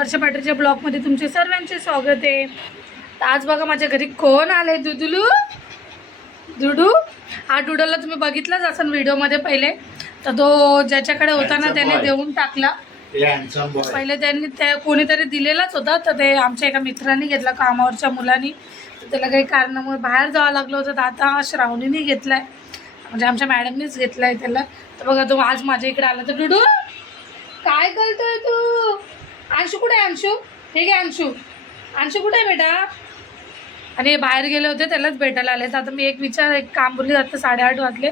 वर्षा पाटीलच्या ब्लॉगमध्ये तुमचे सर्वांचे स्वागत आहे. तर आज बघा माझ्या घरी कोण आले. दुदुलू दुडू. हा डुडलला तुम्ही बघितलाच असाल व्हिडिओमध्ये पहिले. तर तो ज्याच्याकडे होता ना त्याने देऊन टाकला. पहिले त्यांनी कोणीतरी दिलेलाच होता. तर ते आमच्या एका मित्रांनी घेतला कामावरच्या मुलांनी. तर त्याला काही कारणामुळे बाहेर जावं लागलं होतं. तर आता श्रावणीने घेतलाय, म्हणजे आमच्या मॅडमनीच घेतलाय त्याला. तर बघा तो आज माझ्या इकडे आला. तर डुडू काय करतोय तू? अंशू कुठे आहे? अंशू हे घे. अंशू कुठे आहे बेटा? आणि बाहेर गेले होते त्यालाच भेटायला आले. तर आता मी एक काम बोलली जातं. 8:30 वाजले.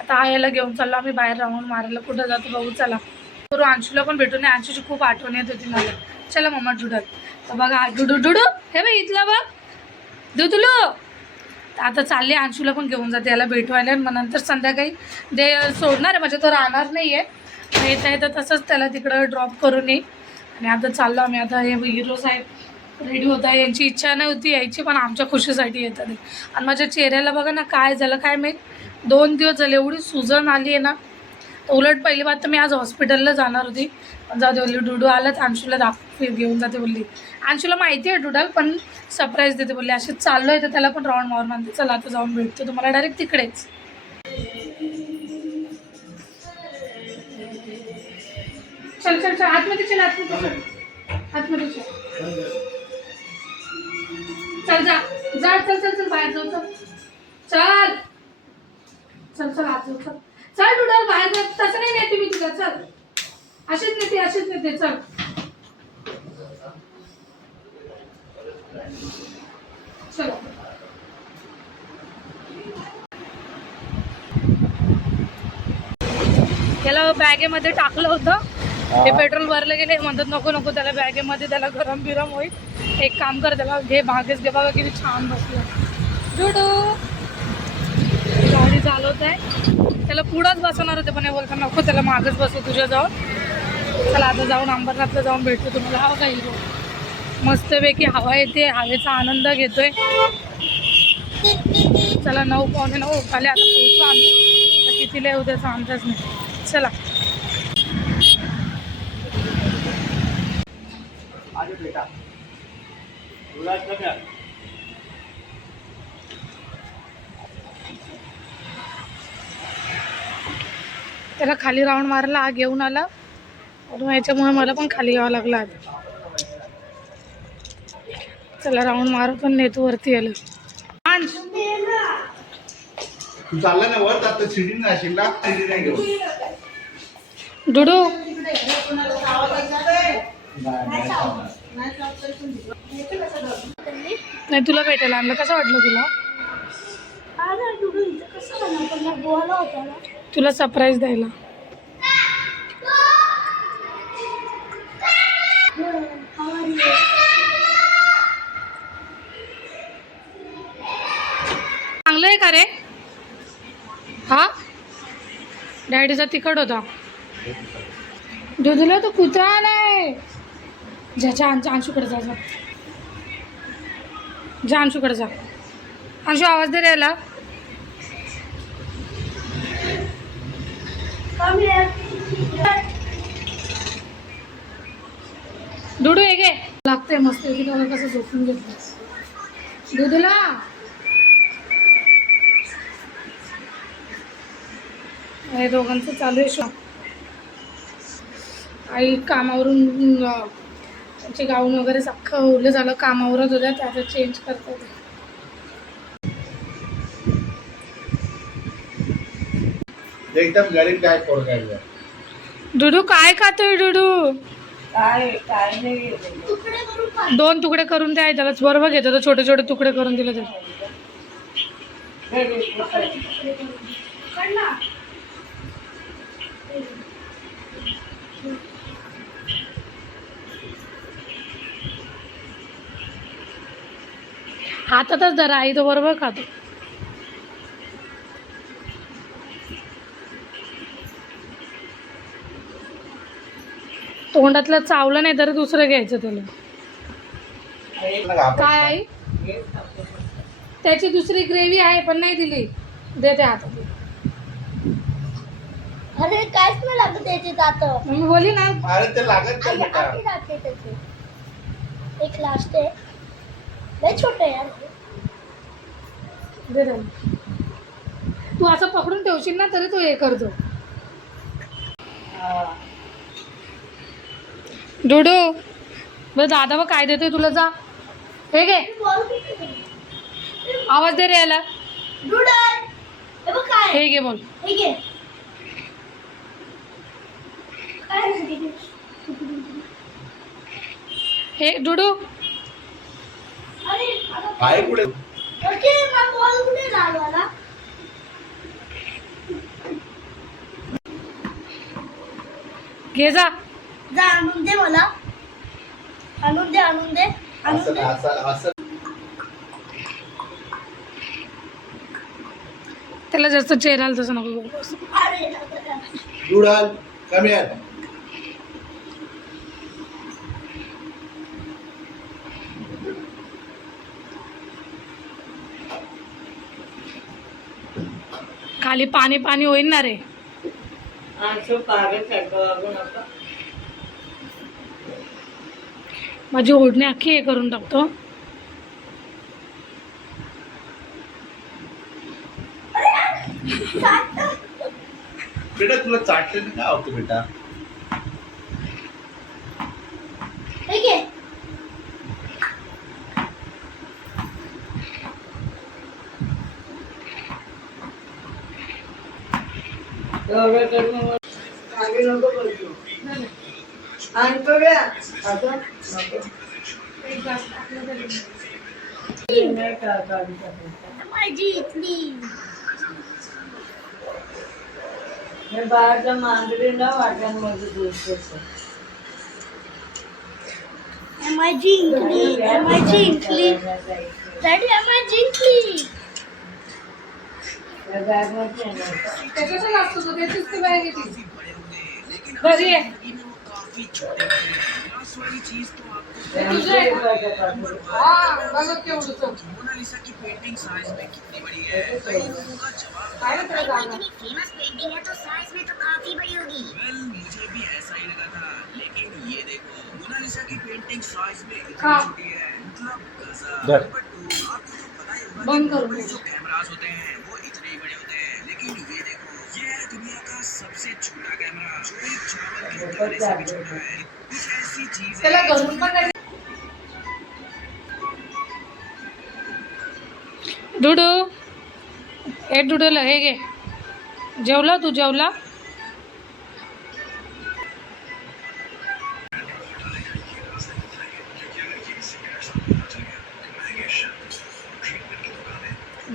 आता हा याला घेऊन चाललो आम्ही बाहेर राहून मारायला. कुठं जातो बघू चला. करू अंशूला पण भेटू नये. अंशूची खूप आठवण येत होती मला. चला मम्मा डुडल. तर बघा डुडू हे बाई इथला बघ दुदुलू. आता चालले अंशूला पण घेऊन जाते याला भेटवायला. मग नंतर संध्याकाळी ते सोडणार आहे, म्हणजे तो राहणार नाही आहे. येता येतं तसंच त्याला तिकडं ड्रॉप करून येईल. आणि आता चाललो आम्ही. आता हे हिरो साहेब रेडी होत आहे. यांची इच्छा नव्हती यायची पण आमच्या खुशीसाठी येतात. आणि माझ्या चेहऱ्याला बघा ना काय झालं काय माहीत. 2 दिवस झाले एवढी सुजन आली आहे ना. तर उलट पहिली बात तर मी आज हॉस्पिटलला जाणार होती, पण जाऊ दे बोलली डुडू आलाच अंशूला घेऊन जाते बोलली. अंशूला माहिती आहे डुडल पण सरप्राईज देते बोलली. असे चाललो आहे तर त्याला पण राऊंड मारून आणते. चला आता जाऊन भेटतो तुम्हाला डायरेक्ट तिकडेच. चल चल चल आतमध्ये चल. आतमध्ये चल. चल जा जा. चल चल चल बाहेर जाऊ. चल चल चल चल आत जाऊ. चल चल डुडल बाहेर जा. तसं नाही नेते मी तुला. चल अशीच नेते. चल चलो. त्याला बॅगेमध्ये टाकलं होतं. ते पेट्रोल भरलं गेले. म्हणतात नको त्याला बॅगेमध्ये त्याला गरम बिरम होईल. एक काम कर त्याला घे भागेच घे. बघा किती छान बसलं डुडू. गाडी चालवत आहे. त्याला पुढंच बसवणार होते पण बोलता नको त्याला मागच बसव तुझ्या जाऊन. चला आता जाऊन अंबरनाथला जाऊन भेटतो तुम्हाला. हवा का हिरो मस्तपैकी हवा येते. हवेचा आनंद घेतोय. चला 9 पावणे 9 झाले. आता पोहोचतो आम्ही. तर कितीला येऊ त्याचा अंदाज नाही. चला त्याला खाली राऊंड मारायला हा घेऊन आला. याच्यामुळे मला पण खाली यावं लागलं आता. चला राऊंड मारू पण नेतो वरती आलं. तू चालला ना वर आता सीडी नाशिक ला सीडी नाही घेऊ डुडू. नाही तुला भेटायला आणलं. कसं वाटलं तुला? तुला सरप्राईज द्यायला. चांगलं आहे का रे? हा डॅडीचा तिखट होता. दुधूला तो कुत्रा नाही. ज्याच्या अंशूकडे जा. जा अंशूकडे जा. अंशू आवाज दे यायला. दुडू हे घे. लागतंय मस्त कसं झोपून घेतलं दुधूला. हे दोघांचं चालू आहे शॉप. आई कामावरून त्यांचे गाऊन वगैरे अख्खं ओलं झालं. कामावरच होत्या त्याचं चेंज करतात. एकदम गरीब काय पोरगा. डुडू काय खातोय डुडू? काय नाही. 2 तुकडे करून द्या. त्याला बरोबर घेतो. छोटे छोटे तुकडे करून दिले तर हातातच धरा. आई तो बरोबर खातो. तोंडातलं चावलं नाही तरी दुसरं घ्यायचं त्याला. काय आई? त्याची दुसरी ग्रेव्ही आहे पण नाही दिली. देते हातात. अरे काहीच नाही लागत त्याचे दात. मी बोली ना. अरे ते लागत नाही बेटा. लास्ट आहे लय छोटे यार. दे त्याला. तू असं पकडून ठेवशील ना तरी तू हे करतो. डुडू बरं दादा बघ काय देतोय तुला. जा हे घे. आवाज दे रे याला. डुडल हे बघ काय हे घे बोल. हे घे. काय नाही. हे डुडू अरे आहे कुठे ओके मग बॉल कुठे लागला. घे जा. जा आणून दे मला. आणून दे आणून दे आणून असं दे. असं असं त्याला जास्त चेहऱ्याला तसं नको करू. अरे डुडल कमी आहे. खाली पाणी पाणी होईल ना रे. असं पागल वागू नका. माझी ओढणी अख्खी हे करून टाकतो. बेटा तुला चाटले काय आवडतं बेटा. हे घे. एवढं करून मागे नको बसू. आणतो बे. असं नको. नाही का काढू शकत. माझी इथली हे बाहेरच्या मांजरीला वाट्यांमध्ये दूध करतो. Am I जिंकली? Am I जिंकली? Daddy, am I जिंकली? त्या बॅगमध्ये आहे ना. त्याच्यातच असतो तो. त्याचीच ती बॅग येते. घरी ये. तुझं आहे ना? हा, बघ केवढं. काय रे तुला जागा? फेमस पेंटिंग है तो साइज में तो काफी बड़ी होगी. मुझे भी ऐसा ही लगा था, लेकिन ये देखो मोनालिसा की पेंटिंग साइज में इतनी हाँ। छोटी है. मतलब गजब. धर. बट आपको तो पता ही होगा बंद कि करो. बड़े जो कैमरास होते हैं वो इतने ही बड़े होते हैं, लेकिन ये देखो ये है दुनिया का सबसे छोटा कैमरा जो एक चावल के दाने से भी छोटा है. कुछ ऐसी चीज त्याला है घरून पण नाही. डुडू हे डुडूला हे घे. जेवला तू. जेवला.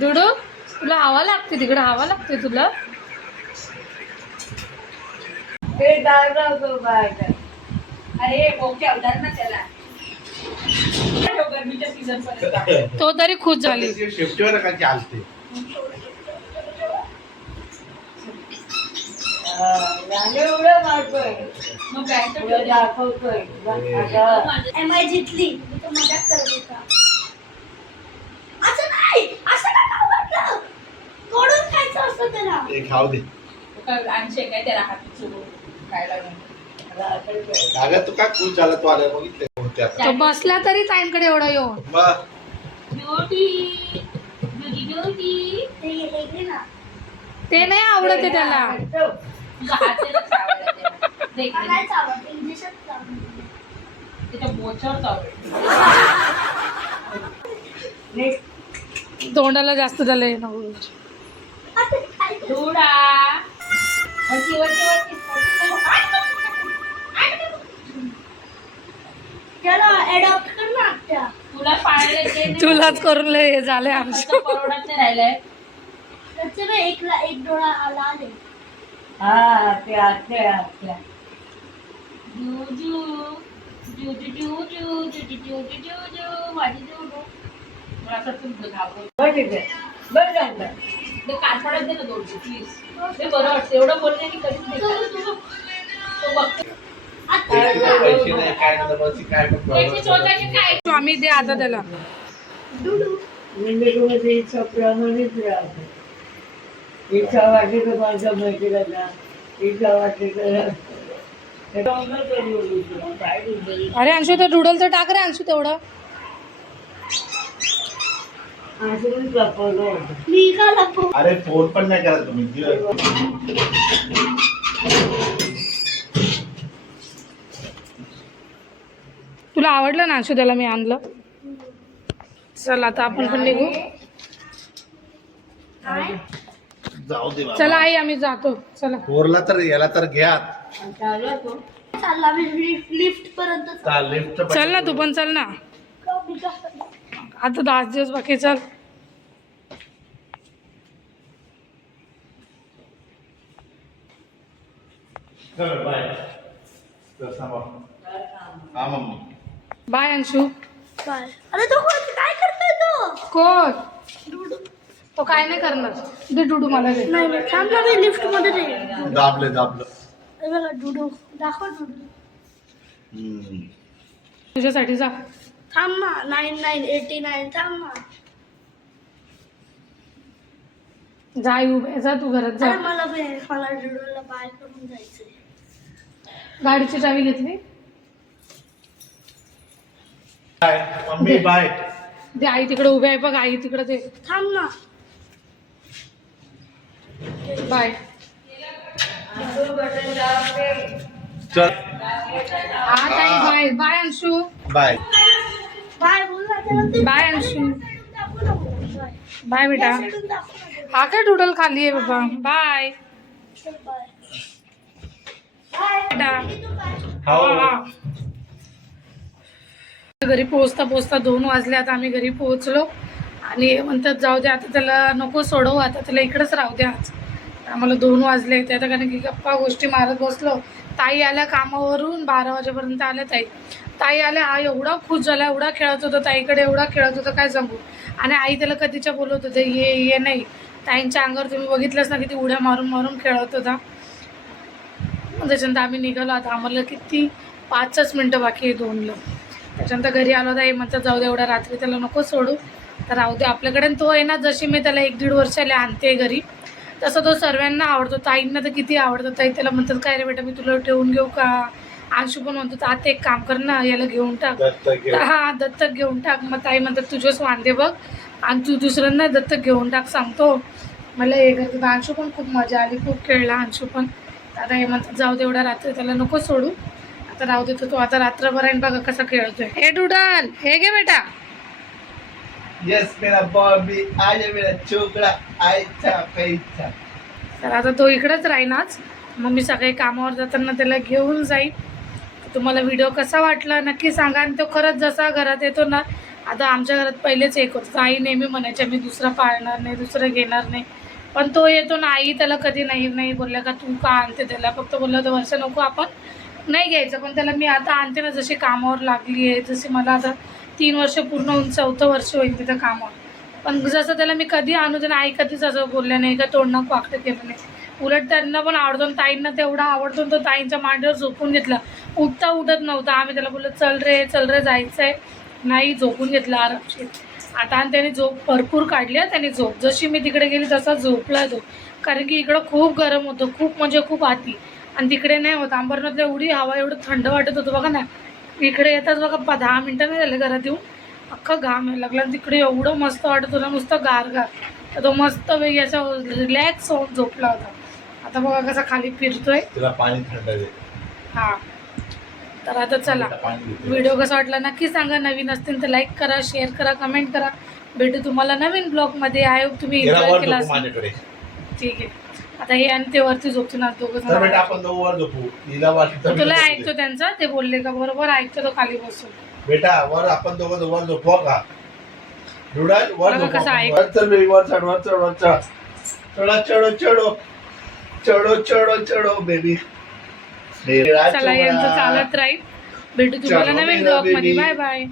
डुडू तुला हवा लागते. तिकडे हवा लागते तुला. ते डायलॉग बाहेर. अरे ओके अवतार ना त्याला. गरमीच्या सीझन पर्यंत तो तरी खुश झाली. शेफ्टीवर का चालते. आणि एवढं मारतोय. मग बॅग एवढं दाखवतोय. आता Am I जिंकली? मी तर मजाक करत होता. असं नाही. असं नाही आवडलं. तोडून खायचं असतं त्याला. हे खाऊ दे. आणि शेकाय त्याला हात चुरून खायला अगं तू काय खूप झाला तू आल्या बघितले होते आता. तो बसला तरी ताईंकडे एवढा येऊन. बघ ते हे घे ना. ते नाही आवडत आहे त्याला. मला नाहीच आवडत. इंग्लिशच आवडतं. तोंडाला जास्त झालंय ना. आता खायचं. त्याला अडॉप्ट कर ना आत्या. तुलाच करून लय हे झालंय आमचं. त्याचे ना एक डोळा आला आले. हा ते आत्या आत्या. बघ इथे. बघ जायचं. पैसे नाही काय नाही बस काय पण आम्ही दे आता त्याला. जिंदगीमध्ये इच्छा प्रमाणेच राहते. इच्छा वाटली तर माझ्या मैत्रीला जा. इच्छा वाटली तर अरे अंशू ते डुडलचं टाक रे अंशू तेवढं. मी का लपू? अरे फोन पण नाही करा तुम्ही. तुला आवडलं ना अंशू त्याला मी आणलं. चल आता आपण पण निघू. जाऊ दे बाबा. चला आई आम्ही जातो. चला पोरला तर याला तर घ्या. चालला मी लिफ्ट पर्यंत. लिफ्ट चल ना तू पण चल ना. आता 10 दिवस बाकी. चल बाय. हा मम्मी. बाय अंशू. काय? अरे तो काय करतोय तो? कोण? तो काय नाही करणार. दे डुडू मला दे. नाही नाही थांब ना, मी लिफ्ट मध्ये नाही. दाबलं. हे बघा डुडू, दाखव डुडू. तुझ्यासाठी जा. थांब ना. 9989 थांब ना. जा आई उभे जा तू घरात जा. अरे मला डुडूला बाय करून जायचंय. गाडीची चावी घेतली. Bye mummy bye. दे आई तिकडे उभे आहे बघ. आई तिकडे दे. थांब ना. बाय. चल हा ताई bye. Bye Anshu. Bye. Bye बोल ना त्याला. बाय अंशू. दाखव ना बाय. बाय बेटा. साईडून दाखव ना. हा काय डुडल खाली आहे बाबा. बाय चल बाय. बेटा. हो. हा. घरी पोहोचता 2 वाजले. आता आम्ही घरी पोहोचलो आणि म्हणतात जाऊ दे आता त्याला नको सोडवू, आता त्याला इकडेच राहू दे. आज आम्हाला 2 वाजले ते आता, कारण की गप्पा गोष्टी मारत बसलो. ताई आल्या कामावरून 12 वाजेपर्यंत आल्या. ताई आल्या. आई एवढा खुश झाला, एवढा खेळत होता ताईकडे, एवढा खेळत होता काय सांगू. आणि आई त्याला कधीच्या बोलत होते ये नाही. ताईंच्या अंगावर तुम्ही बघितलंच ना किती उड्या मारून खेळत होता. त्याच्यानंतर आम्ही निघालो. आता आम्हाला किती 5च मिनटं बाकी आहे 2ला. त्याच्यानंतर घरी आलो. तर आई म्हणतात जाऊ दे एवढ्या रात्री त्याला नको सोडू, तर राहू दे आपल्याकडे. आणि तो आहे ना, जशी मी त्याला 1-1.5 वर्षाला आणते घरी, तसं तो सर्वांना आवडतो. ताईंना तर किती आवडतं. ताई त्याला म्हणतात काय रे बेटा मी तुला ठेवून घेऊ का. अंशू पण म्हणतो आता एक काम कर ना, याला घेऊन टाक. हा दत्तक घेऊन टाक. मग ताई म्हणतात तुझेच वांदे बघ आणि तू दुसऱ्यांना दत्तक घेऊन टाक सांगतो. मला हे करतो. अंशू पण खूप मजा आली, खूप खेळला अंशू पण. आता हे म्हणतात जाऊ दे एवढ्या रात्री त्याला नको सोडू, आता राहू देतो. तो आता रात्रभर आहे बघा कसा खेळतोय. हे डुडल हे घे बेटा. यस मेरा बॉबी आज मेरा छोकरा आयचा पैसा. तर आता तो इकडेच राहीनाच. मग मी सकाळी कामावर जाताना त्याला घेऊन जाईल. तुम्हाला व्हिडिओ कसा वाटला नक्की सांगा. आणि तो खरंच जसा घरात येतो ना, आता आमच्या घरात पहिलेच एक होतं. आई नेहमी म्हणायच्या मी दुसरा पाळणार नाही, दुसरं घेणार नाही. पण तो येतो ना, आई त्याला कधी नाही बोलल्या का तू का आणते त्याला. फक्त बोललं होतं वर्ष नको आपण नाही घ्यायचं. पण त्याला मी आता आणते ना, जशी कामावर लागली आहे, जशी मला आता 3 वर्ष पूर्ण होऊन 4थं वर्ष होईल तिथं कामावर. पण जसं त्याला मी कधी आणू दे ना, आई कधीच असं बोलल्या नाही का तोंडनं वाकडं केलं नाही. उलट त्यांना पण आवडतो आणि ताईंना तेवढा आवडतो. तो ताईंच्या मांडीवर झोपून घेतला. उठत नव्हता. आम्ही त्याला बोललो चल रे जायचं आहे. नाही झोपून घेतला आरामशीर. आता आणि त्याने झोप भरपूर काढली आहे. त्याने झोप जशी मी तिकडे गेली तसा झोपला तो. कारण की इकडं खूप गरम होतं, खूप म्हणजे खूप आती. आणि तिकडे नाही होत. अंबरनाथला एवढी हवा, एवढं थंड वाटत होतं बघा ना. इकडे येताच बघा 10 मिनटं नाही झाले घरात येऊन अख्खं घाम यायला लागला. तिकडे एवढं मस्त वाटत होतं, नुसतं गार. तर तो मस्त वेगळी असा रिलॅक्स होऊन झोपला होता. आता बघा कसा खाली फिरतोय. तुला पाणी थंड दे. हा तर आता चला, व्हिडिओ कसा वाटला नक्की सांगा. नवीन असतील तर लाईक करा, शेअर करा, कमेंट करा. भेटू तुम्हाला नवीन ब्लॉगमध्ये. आय होप तुम्ही एन्जॉय केला असेल. माझ्याकडे ठीक आहे. आता हे आणि ते वरती झोपतील ना दोघं तर बेटा जण. आपण दोघं वर झोपू. तिला वाटतं तुला ऐकतो त्यांचं, ते बोलले का बरोबर ऐकतो तो खाली बसून. बेटा वर आपण दोघं वर झोपू का. डुडल वर बघा झोपू. कसं आहे. वर चढ बेबी, वर चढ चढो बेबी. चला यांचं चालत राहील. भेटू तुम्हाला नवीन ब्लॉग मध्ये. Bye bye.